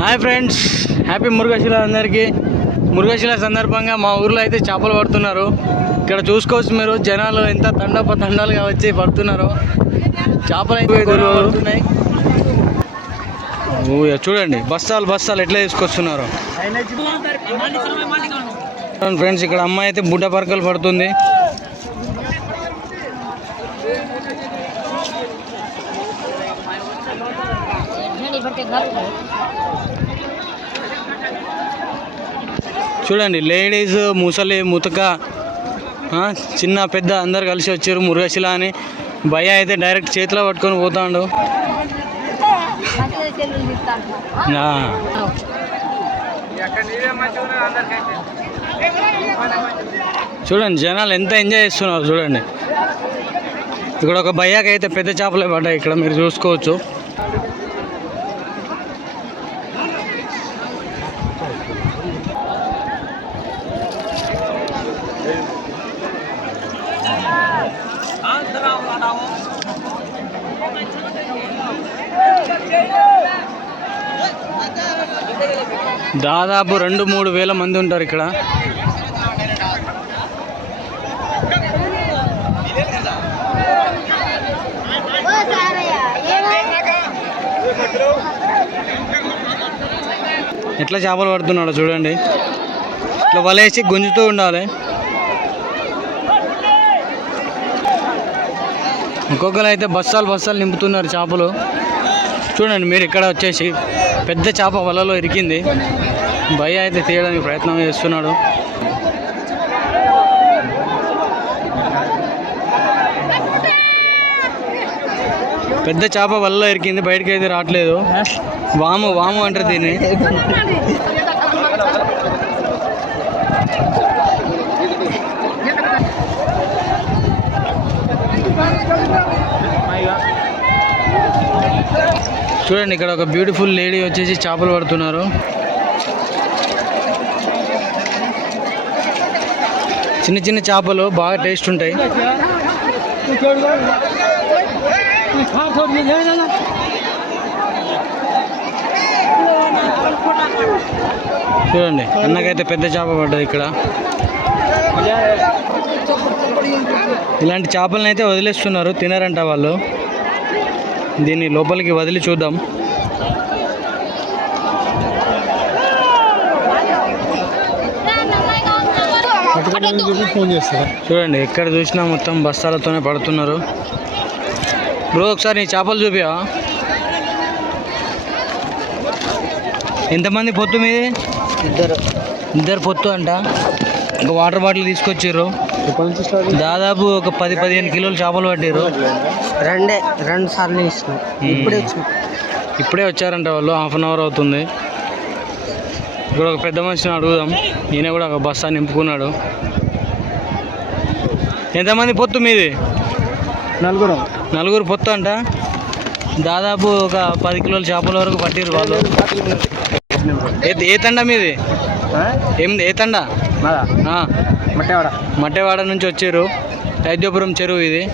Hi friends, happy మురుగశిల అందరికీ. మురుగశిల సందర్భంగా మా ఊర్లో అయితే చేపలు పడుతున్నారు. ఇక్కడ చూసుకోవచ్చు మీరు, జనాలు ఎంత తండాలుగా వచ్చి పడుతున్నారు. చేపలు అయితే పడుతున్నాయి. చూడండి బస్తాలు ఎట్లా తీసుకొస్తున్నారు ఫ్రెండ్స్. ఇక్కడ అమ్మాయి అయితే బుడ్డ పరకలు పడుతుంది. చూడండి లేడీస్, ముసలి, ముతక, చిన్న పెద్ద అందరు కలిసి వచ్చారు మురుగశిల అని. భయ్య అయితే డైరెక్ట్ చేతిలో పట్టుకొని పోతాడు. చూడండి జనాలు ఎంత ఎంజాయ్ చేస్తున్నారు చూడండి. ఇక్కడ ఒక భయ్యాకి అయితే పెద్ద చేపలే పడ్డాయి, ఇక్కడ మీరు చూసుకోవచ్చు. దాదాపు 2-3 వేల మంది ఉంటారు ఇక్కడ. ఎట్లా చేపలు పడుతున్నాడు చూడండి. ఇట్లా వలేసి గుంజుతూ ఉండాలి. ఒక్కొక్కరు అయితే బస్తాలు నింపుతున్నారు చేపలు. చూడండి మీరు, ఇక్కడ వచ్చేసి పెద్ద చేప వలలో ఇరికింది. భయ్య అయితే తీయడానికి ప్రయత్నం చేస్తున్నాడు. పెద్ద చేప వలలో ఇరికింది, బయటకి అయితే రావట్లేదు. వాము అంటారు దీన్ని. చూడండి ఇక్కడ ఒక బ్యూటిఫుల్ లేడీ వచ్చేసి చేపలు పడుతున్నారు. చిన్న చేపలు బాగా టేస్ట్ ఉంటాయి. చూడండి అన్నకైతే పెద్ద చేప పడ్డది ఇక్కడ. ఇలాంటి చేపలను అయితే వదిలేస్తున్నారు, తినరంట వాళ్ళు. దీన్ని లోపలికి వదిలి చూద్దాం. చూడండి ఎక్కడ చూసినా మొత్తం బస్తాలతోనే పడుతున్నారు. బ్రో ఒకసారి నీ చేపలు చూపియా. ఎంతమంది పొత్తు మీది? ఇద్దరు పొత్తు అంట. ఒక వాటర్ బాటిల్ తీసుకొచ్చారు. దాదాపు ఒక 10-15 కిలోలు చేపలు పట్టారు. రెండు సార్లు ఇచ్చినాం. ఇప్పుడే వచ్చారంట వాళ్ళు. హాఫ్ అన్ అవర్ అవుతుంది. ఇక్కడ ఒక పెద్ద మనిషిని అడుగుదాం. ఈయన కూడా ఒక బస్తా నింపుకున్నాడు. ఎంతమంది పొత్తు మీది? నలుగురు పొత్తు అంట. దాదాపు ఒక 10 కిలోల చేపల వరకు పట్టిరు వాళ్ళు. ఏ తండ మీది? ఏ తండ? మట్టేవాడ నుంచి వచ్చారు. వైద్యపురం చెరువు ఇది.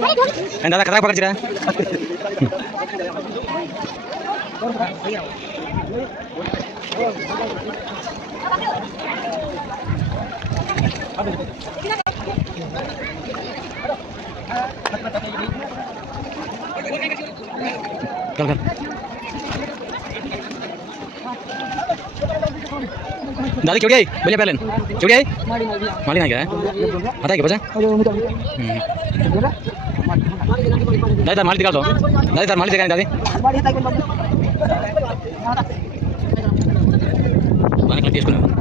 दादा कदा पकड़िरा चल दादी चुड़ी आई बोलिए पहले चुड़ी आई माली ना क्या आता है क्या पता दादी तार माली दिखा दो दादी तार माली दिखा दादी पानी कलेक्ट చేసుకున్నాను